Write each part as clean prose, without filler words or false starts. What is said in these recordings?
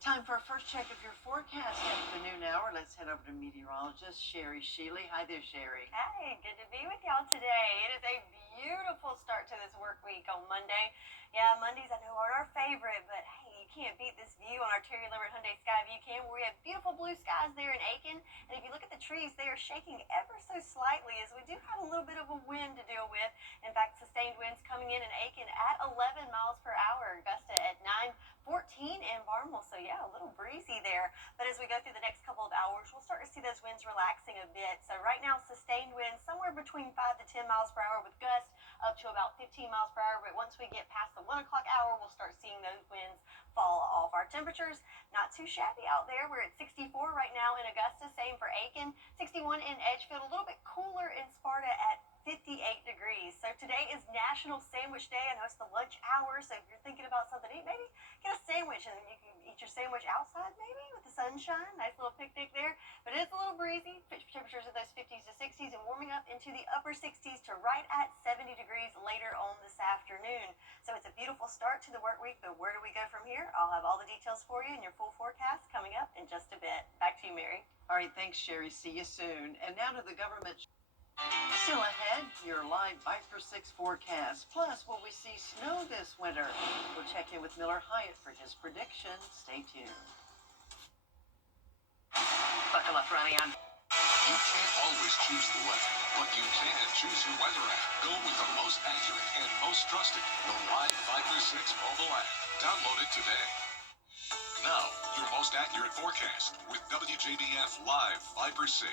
Time for our first check of your forecast at the noon hour. Let's head over to meteorologist Sherry Sheely. Hi there, Sherry. Hey, good to be with y'all today. It is a beautiful start to this work week on Monday. Yeah, Mondays I know aren't our favorite, but hey, you can't beat this view on our Terry Lambert Hyundai Sky View Cam where we have beautiful blue skies there in Aiken. And if you look at the trees, they are shaking ever so slightly as we do have a little bit of a wind to deal with. In fact, sustained winds coming in Aiken at 11 miles per hour, Augusta at 9-14 in Barnwell. So yeah, a little breezy there. But as we go through the next couple of hours, we'll start to see those winds relaxing a bit. So right now, sustained winds somewhere between 5 to 10 miles per hour with gusts up to about 15 miles per hour. But once we get past the 1 o'clock hour, we'll start seeing those winds fall off. Our temperatures not too shabby out there. We're at 64 right now in Augusta, same for Aiken, 61 in Edgefield, a little bit cooler in Sparta at 58 degrees. So today is National Sandwich Day. I know it's the lunch hour, so if you're thinking about something to eat, maybe get a sandwich and then you can eat your sandwich outside maybe with the sunshine. Nice little picnic there. But it is a little breezy. Temperatures in those 50s to 60s and warming up into the upper 60s to right at 70 degrees later on this afternoon. So it's a beautiful start to the work week, but where do we go from here? I'll have all the details for you in your full forecast coming up in just a bit. Back to you, Mary. All right, thanks, Sherry. See you soon. And now to the government. Still ahead, your live Viper 6 forecast. Plus, will we see snow this winter? We'll check in with Miller Hyatt for his prediction. Stay tuned. Buckle up, Ryan. You can't always choose the weather, but you can choose your weather app. Go with the most accurate and most trusted, the Live Viper 6 mobile app. Download it today. Now, your most accurate forecast with WJBF Live Viper 6.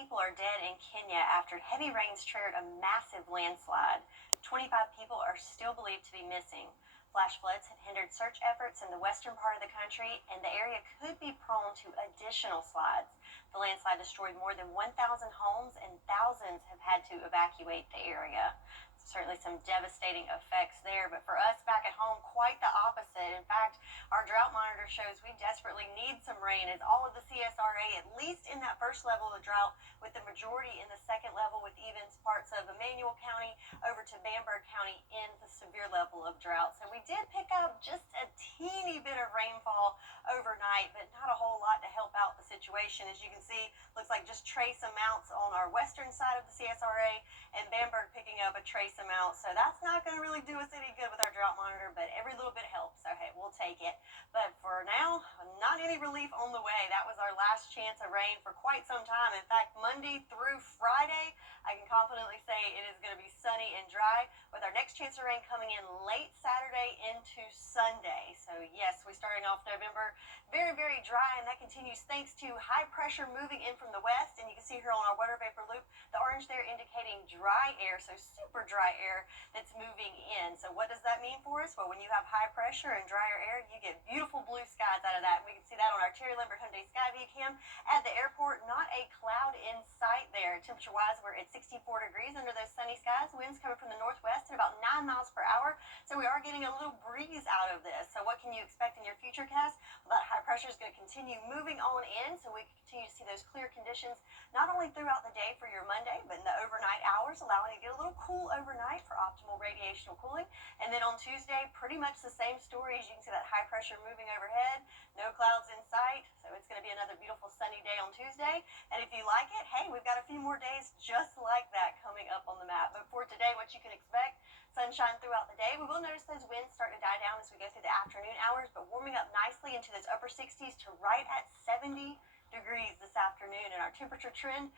People are dead in Kenya after heavy rains triggered a massive landslide. 25 people are still believed to be missing. Flash floods have hindered search efforts in the western part of the country, and the area could be prone to additional slides. The landslide destroyed more than 1,000 homes, and thousands have had to evacuate the area. Certainly some devastating effects there, but for us back at home, quite the opposite. In fact, our drought monitor shows we desperately need some rain as all of the CSRA, at least in that first level of drought, with the majority in the second level, with even parts of Emmanuel County over to Bamberg County in the severe level of drought. So we did pick up just a teeny bit of rainfall overnight, but not a whole lot to help out the situation. As you can see, looks like just trace amounts on our western side of the CSRA, and Bamberg picking up a trace amount. So that's not going to really do us any good with our drought monitor, but every little bit helps. So hey, we'll take it. But for now, not any relief on the way. That was our last chance of rain for quite some time. In fact, Monday through Friday, I can confidently say it is going to be sunny and dry, with our next chance of rain coming in late Saturday into Sunday. So yes, we're starting off November very, very dry, and that continues thanks to high pressure moving in from the west. And you can see here on our water vapor loop, the orange there indicating dry air, so super dry air that's moving in. So what does that mean for us? Well, when you have high pressure and drier air, you get beautiful blue skies out of that. We can see that on our Terry Lambert Hyundai Sky View Cam at the airport. Not a cloud in sight there. Temperature-wise, we're at 64 degrees under those sunny skies. Winds coming from the northwest at about 9 miles per hour. So we are getting a little breeze out of this. So what can you expect in your future cast? Well, that high pressure is going to continue moving on in, so we continue to see those clear conditions not only throughout the day for your Monday, but in the overnight hours, allowing you to get a little cool overnight for optimal radiational cooling. And then on Tuesday, pretty much the same story. As you can see, that high pressure moving overhead, no clouds in sight, so it's going to be another beautiful sunny day on Tuesday. And if you like it, hey, we've got a few more days just like that coming up on the map. But for today, what you can expect: sunshine throughout the day. We will notice those winds start to die down as we go through the afternoon hours, but warming up nicely into those upper 60s to right at 70 degrees this afternoon. And our temperature trend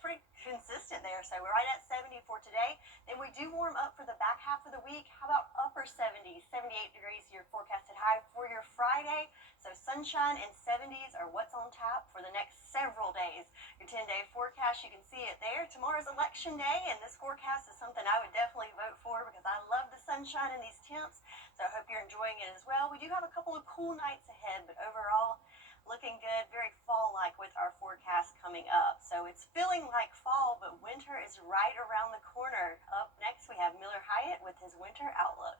pretty consistent there. So we're right at 70 for today. Then we do warm up for the back half of the week. How about upper 70s, 78 degrees, your forecasted high for your Friday. So sunshine and 70s are what's on tap for the next several days. Your 10-day forecast, you can see it there. Tomorrow's election day, and this forecast is something I would definitely vote for because I love the sunshine and these temps. So I hope you're enjoying it as well. We do have a couple of cool nights ahead, but overall, looking good, very fall-like with our forecast coming up. So it's feeling like fall, but winter is right around the corner. Up next, we have Miller Hyatt with his winter outlook.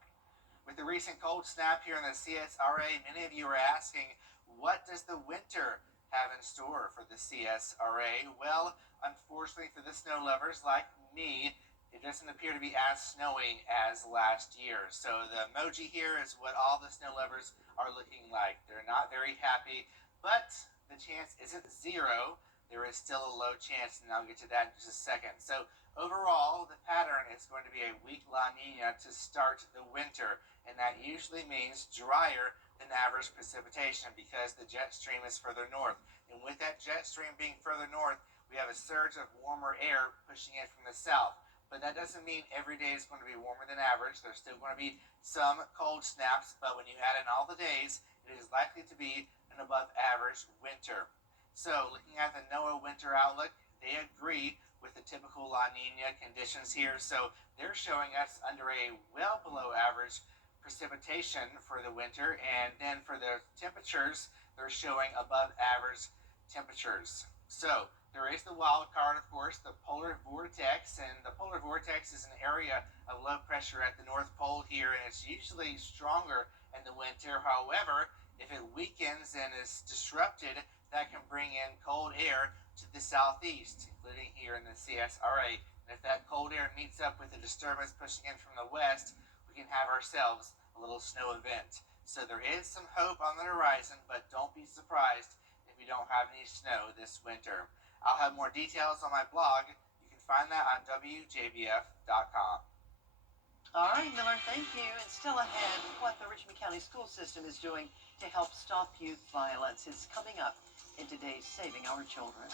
With the recent cold snap here in the CSRA, many of you are asking, what does the winter have in store for the CSRA? Well, unfortunately for the snow lovers like me, it doesn't appear to be as snowy as last year. So the emoji here is what all the snow lovers are looking like. They're not very happy, but the chance isn't zero. There is still a low chance, and I'll get to that in just a second. So overall, the pattern is going to be a weak La Nina to start the winter, and that usually means drier than average precipitation because the jet stream is further north. And with that jet stream being further north, we have a surge of warmer air pushing in from the south. But that doesn't mean every day is going to be warmer than average. There's still going to be some cold snaps, but when you add in all the days, it is likely to be an above average winter. So looking at the NOAA winter outlook, they agree with the typical La Nina conditions here. So they're showing us under a well below average precipitation for the winter, and then for the temperatures, they're showing above average temperatures. So there is the wild card, of course, the polar vortex, and the polar vortex is an area of low pressure at the North Pole here, and it's usually stronger in the winter. However, if it weakens and is disrupted, that can bring in cold air to the southeast, including here in the CSRA. And if that cold air meets up with the disturbance pushing in from the west, we can have ourselves a little snow event. So there is some hope on the horizon, but don't be surprised if we don't have any snow this winter. I'll have more details on my blog. You can find that on WJBF.com. All right, Miller, thank you. And still ahead, what the Richmond County school system is doing to help stop youth violence is coming up in today's Saving Our Children.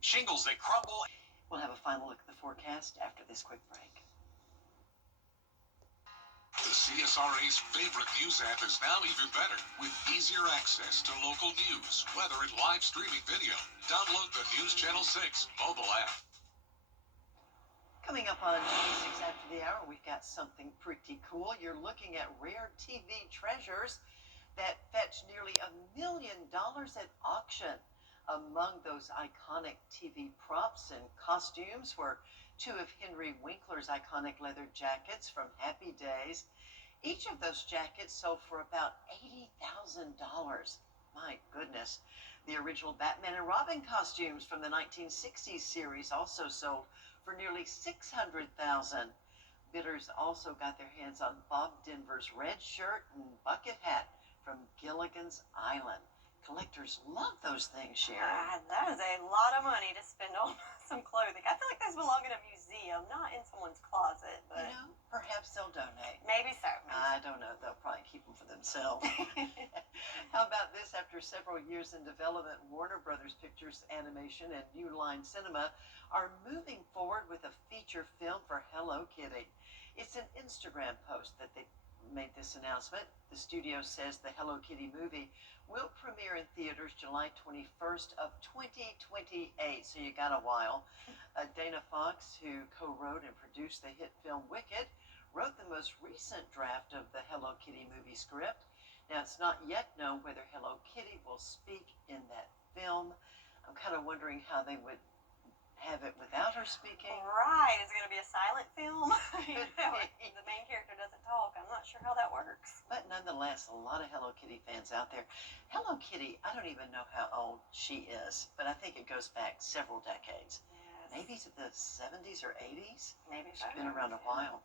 Shingles that crumble. We'll have a final look at the forecast after this quick break. The CSRA's favorite news app is now even better with easier access to local news, weather, and live streaming video. Download the News Channel 6 mobile app. Coming up on 26 after the hour, we've got something pretty cool. You're looking at rare TV treasures that fetch nearly $1 million at auction. Among those iconic TV props and costumes were two of Henry Winkler's iconic leather jackets from Happy Days. Each of those jackets sold for about $80,000. My goodness. The original Batman and Robin costumes from the 1960s series also sold for nearly $600,000. Bidders also got their hands on Bob Denver's red shirt and bucket hat from Gilligan's Island. Collectors love those things, Sharon. That is a lot of money to spend on some clothing. I feel like those belong in a museum, not in someone's closet. But You know, perhaps they'll donate. maybe so. I don't know. They'll probably keep them for themselves. How about this? After several years in development, Warner Brothers Pictures Animation and New Line Cinema are moving forward with a feature film for Hello Kitty. It's an Instagram post that they made this announcement. The studio says the Hello Kitty movie will premiere in theaters July 21st of 2028, so you got a while. Dana Fox, who co-wrote and produced the hit film Wicked, wrote the most recent draft of the Hello Kitty movie script. Now, it's not yet known whether Hello Kitty will speak in that film. I'm kind of wondering how they would have it without her speaking. Right. Is it going to be a silent film? The main character doesn't talk. I'm not sure how that works. But nonetheless, a lot of Hello Kitty fans out there. Hello Kitty, I don't even know how old she is, but I think it goes back several decades. Yes. Maybe to the 70s or 80s. Maybe She's been around a while.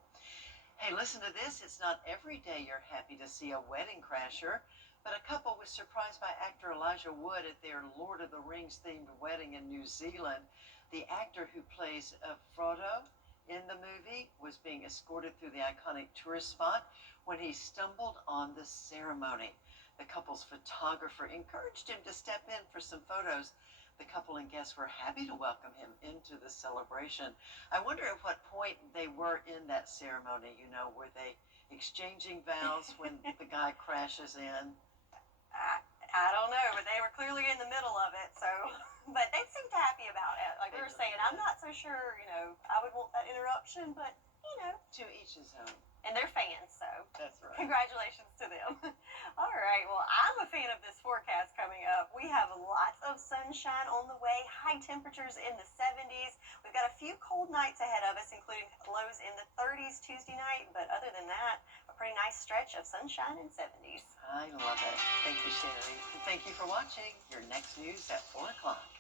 Hey, listen to this. It's not every day you're happy to see a wedding crasher, but a couple was surprised by actor Elijah Wood at their Lord of the Rings themed wedding in New Zealand. The actor who plays Frodo in the movie was being escorted through the iconic tourist spot when he stumbled on the ceremony. The couple's photographer encouraged him to step in for some photos. The couple and guests were happy to welcome him into the celebration. I wonder at what point they were in that ceremony. You know, were they exchanging vows when the guy crashes in? I don't know, but they were clearly in the middle of it, so. But they seemed happy about it. Like we were saying, I'm not so sure, I would want that interruption, but, To each his own. And they're fans, so That's right. congratulations to them. All right, well, I'm a fan of this forecast coming up. We have lots of sunshine on the way, high temperatures in the 70s. We've got a few cold nights ahead of us, including lows in the 30s Tuesday night, but other than that, a pretty nice stretch of sunshine and 70s. I love it. Thank you, Sherry. And thank you for watching your next news at 4 o'clock.